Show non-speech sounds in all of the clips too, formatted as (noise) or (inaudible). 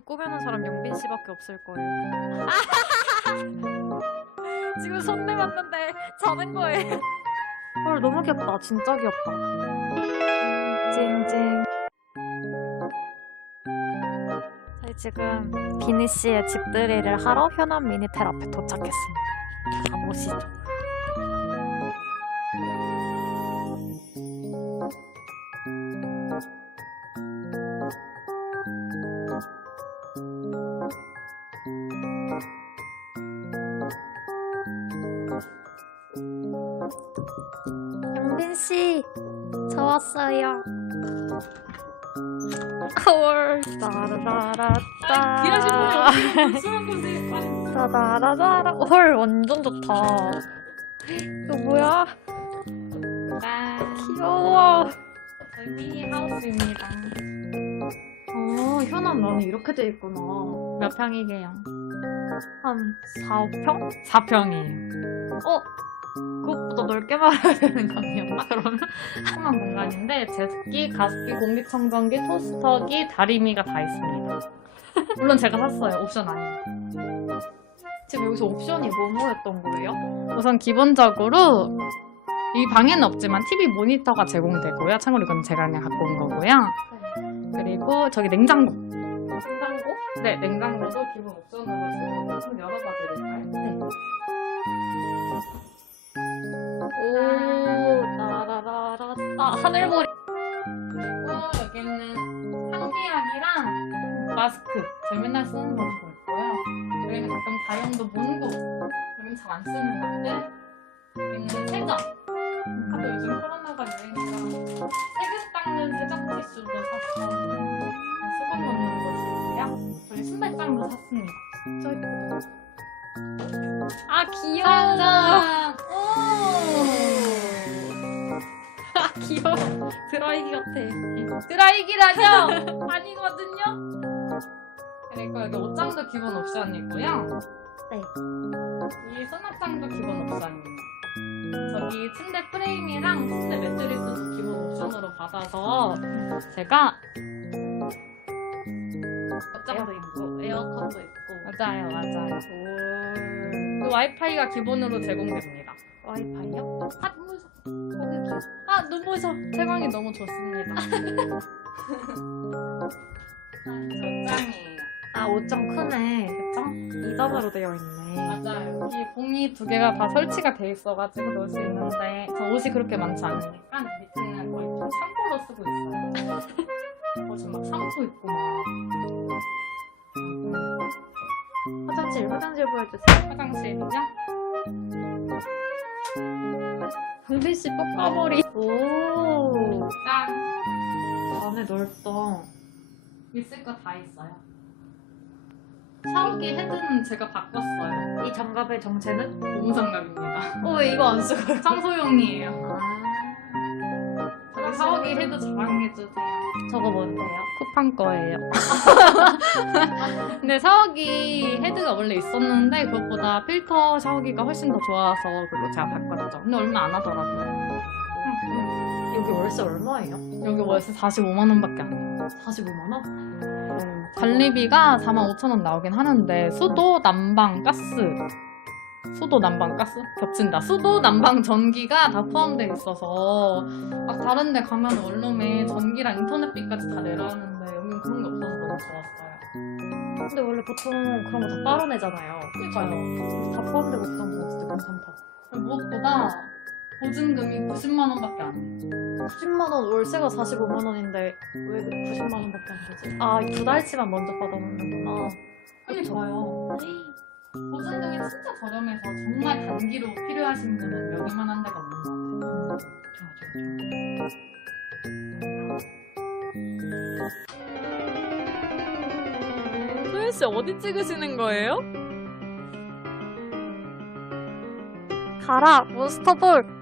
꾸며놓은 사람 영빈 씨밖에 없을 거예요. (laughs) 지금 손 내봤는데 자는 거예요. 헐 너무 귀엽다. 진짜 귀엽다. 찡찡. 저희 지금 비니 씨의 집들이를 하러 현안 미니텔 앞에 도착했습니다. 가보시죠. 영빈 씨, 저 왔어요. 헐, 따라라라따. 따다라다라. 헐, 완전 좋다. 이거 뭐야? 귀여워. 저희 미니 하우스입니다. 어, 현암 나는 이렇게 돼 있구나. 몇 평이게요? 한 4, 5평? 4평이에요. 어? 그것보다 넓게 말해야 되는 거 아니었나, 그러면? 조그만 공간인데 제습기, 가습기, 공기청정기, 토스터기, 다리미가 다 있습니다. 물론 제가 샀어요. 옵션 아니에요. 지금 여기서 옵션이 뭐뭐였던 거예요? 우선 기본적으로 이 방에는 없지만 TV 모니터가 제공되고요. 참고로 이건 제가 그냥 갖고 온 거고요. 그리고 저기 냉장고. 냉장고? 네, 냉장고도 기본 옵션으로 지금 한번 열어봐 드릴까요? 네. 하늘머리. 그리고 여기는 상비약이랑 마스크. 저희 맨날 쓰는 거 주고 있고요. 여기는 가끔 다용도 문구. 여기는 잘 안 쓰는 것들. 여기는 세정. 다들 요즘 코로나가 유행이라 세균 닦는 세정 티슈도 샀고 수건 넣는 곳이고요. 저희 신발장도 샀습니다. 진짜 예쁘다. 아, 귀여워. 드라이기 같아. 드라이기라뇨? (laughs) 아니거든요. 그리고 여기 옷장도 기본 옵션이고요. 네. 이 수납장도 기본 옵션입니다. 저기 침대 프레임이랑 침대 매트리스도 기본 옵션으로 받아서 제가 옷장도 있고 에어컨도 있고 맞아요 맞아요 그 와이파이가 기본으로 제공됩니다 와이파이요? 거기 아 눈부셔 채광이 너무 좋습니다 (laughs) 아, 옷장이에요 아, 옷장 크네. 그쵸? 2단으로 되어 있네. 맞아요. 여기 봉이 두 개가 다 설치가 돼 있어가지고 넣을 수 있는데 저 옷이 그렇게 많지 않으니까 밑에는 거의 좀 창고로 쓰고 있어요. 옷이 막 상도 있고 막 화장실, 화장실 보여주세요. 화장실이요? 씨 뽀까머리. 오, 짠! 안에 넓다. 있을 거 다 있어요. 샤워기 헤드는 제가 바꿨어요. 이 장갑의 정체는? 고무장갑입니다. 어, 왜 이거 안 쓰고? 청소용이에요. 아, 저기 샤워기 헤드 자랑해주세요. 저거 뭔데요? 쿠팡 거예요. 근데 샤워기 헤드가 원래 있었는데 그것보다 필터 샤워기가 훨씬 더 좋아서 그거 제가 바꿨죠. 근데 얼마 안 하더라고요. 여기 월세 얼마예요? 여기 월세 45만 원밖에 안 해요. 45만 원? 관리비가 4만 5천 원 나오긴 하는데 수도, 난방, 가스 수도, 난방, 가스? 겹친다. 수도, 난방, 전기가 다 포함되어 있어서 막 다른 데 가면 원룸에 전기랑 인터넷비까지 다 내라는데 여기는 그런 게 없어서 너무 좋았어요. 근데 원래 보통 그런 거 다 따로 내잖아요. 그러니까요. 다 포함되고 그런 거 진짜 괜찮다. 무엇보다 보증금이 90만 원밖에 안 해요. 90만 원 월세가 45만 원인데 왜 90만 원밖에 안 되지? 아, 두 달치만 먼저 받아놓는구나. 그러니까요. 보증금이 진짜 저렴해서 정말 단기로 필요하신 분은 여기만 한 데가 없는 것 같아요. 좋아, 좋아, 소연 씨 어디 찍으시는 거예요? 가라, 몬스터볼!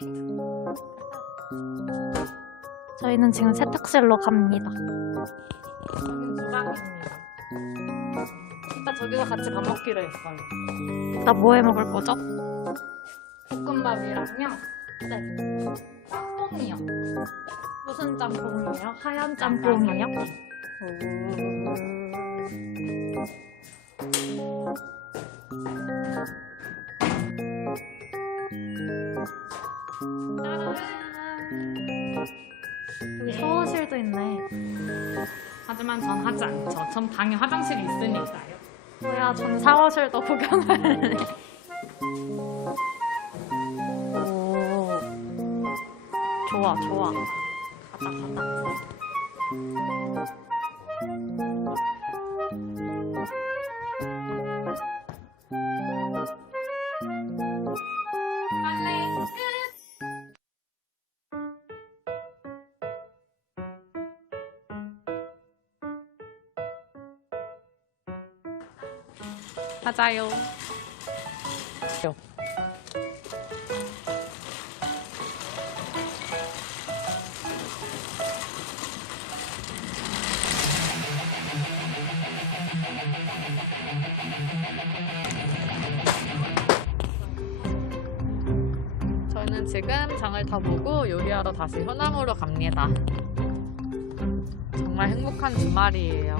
짠. 저희는 지금 세탁실로 갑니다. 저는 주방입니다. 이따 저기서 같이 밥 먹기로 했어요. 나 뭐 해 먹을 거죠? 볶음밥이랑요. 네. 짬뽕이요. 무슨 짬뽕이에요? 하얀 짬뽕이요? 여 전 방에 화장실이 있으니까요. 뭐야, 전 샤워실도 구경할래. 오, 좋아, 좋아. 가자, 가자. 가자요. 저희는 지금 장을 다 보고 요리하러 다시 현암으로 갑니다. 정말 행복한 주말이에요.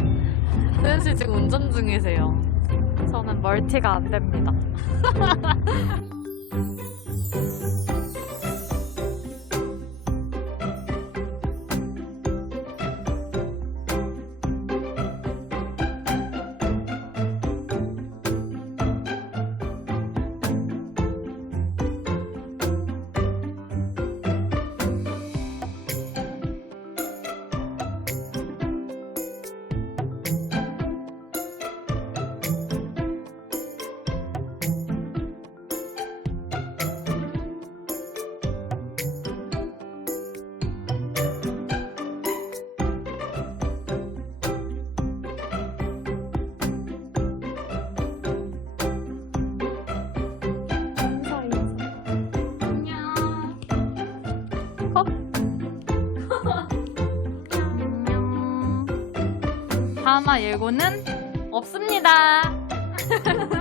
수현 씨 지금 운전 중이세요. 저는 멀티가 안 됩니다. (laughs) 안녕. (laughs) 다마 예고는. 없습니다. (laughs)